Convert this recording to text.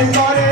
and water.